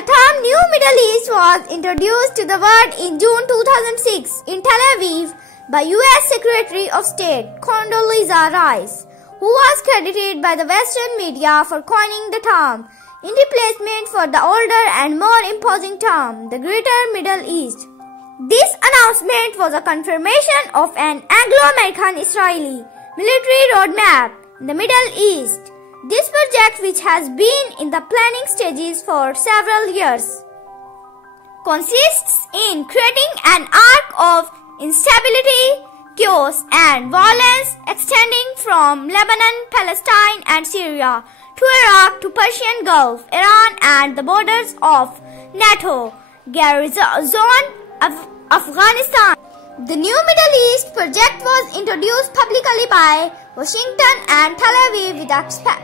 The term New Middle East was introduced to the world in June 2006 in Tel Aviv by U.S. Secretary of State Condoleezza Rice, who was credited by the Western media for coining the term in replacement for the older and more imposing term, the Greater Middle East. This announcement was a confirmation of an Anglo-American-Israeli military roadmap in the Middle East. This project, which has been in the planning stages for several years, consists in creating an arc of instability, chaos and violence extending from Lebanon, Palestine and Syria to Iraq to Persian Gulf, Iran and the borders of NATO, zone of Afghanistan. The New Middle East project was introduced publicly by Washington and Tel Aviv with the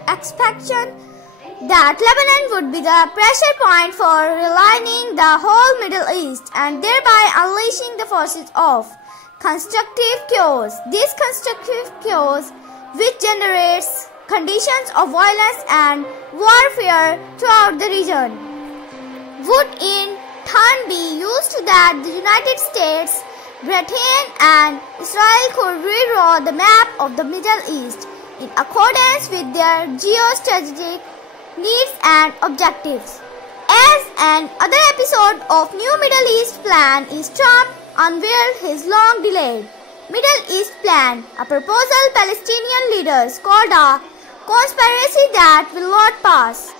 expectation that Lebanon would be the pressure point for realigning the whole Middle East and thereby unleashing the forces of constructive chaos. This constructive chaos, which generates conditions of violence and warfare throughout the region, would in turn be used so that the United States, Britain and Israel could redraw the map of the Middle East in accordance with their geostrategic needs and objectives. As an other episode of New Middle East Plan is Trump unveiled his long-delayed Middle East Plan, a proposal Palestinian leaders called a conspiracy that will not pass.